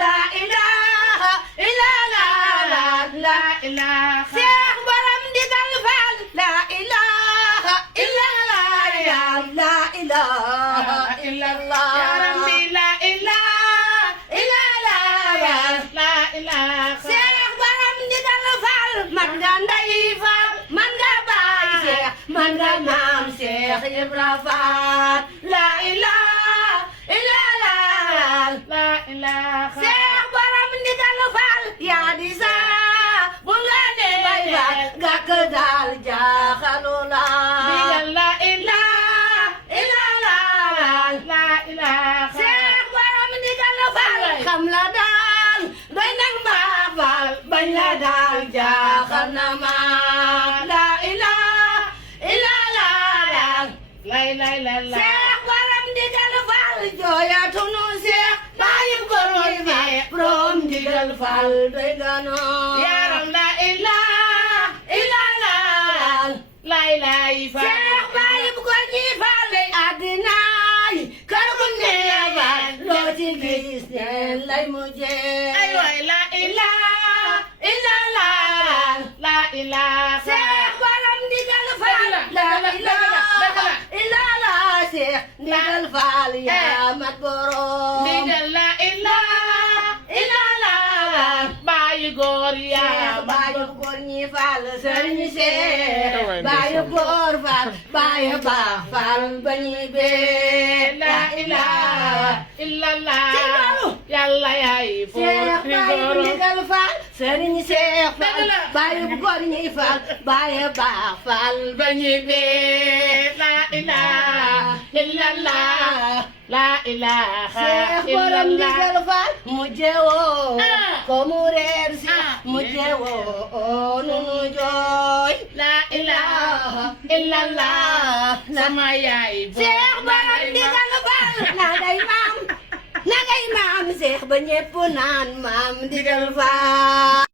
la ilaha illallah la ilaha Seex borom ndigal faal la ilaha illallah la ilaha illallah ya rabbi la ilaha illallah la ilaha Seex borom ndigal faal man nga ndey faal man nga baay Seex man nga maam Seex Ibra Faal la ilaha illallah la ilaha Seex borom ndigal faal yaa di saa bu nga dee bay faal gàkk daal jaaxalu la ndigal la ilaha illallah la ilaha Seex borom ndigal faal xam la daal doy nag ma faal bañ la daal jaaxal na ma la ilaha illallah Seex borom ndigal faal jooyatunu Seex bàyyi góor faal borom ndigal faal doy gano yaram la ilaha illallah Seex bàyyi góor ñi faal lay àddinaay kër gu ne faal loo ci gis ne lay mujjee ay waay la ilaha illallah Seex borom ndigal faal la ilaha illallah Seex ndigal faal yaa mat borom ndigal la ilaha illallah bàyyi góor yaa bàyyi góor ñi faal sëriñ Seex bàyyi góor faal bàyyi baax faal ba ñuy bee la ilaha illallah yàlla yaay Seex bàyyi ndigal faal sëriñ Seex faal bàyyi góor ñi faal bàyyi baax faal ba ñuy bee la ilaha illallah la ilaha Seex borom ndigal faal mu jewoo ko mu reer si mu jewoo nu nu jooy la ilaha illallah sama yaay Seex borom ndigal faal na ngay maam Seex ba ñépp naan maam ndigal faal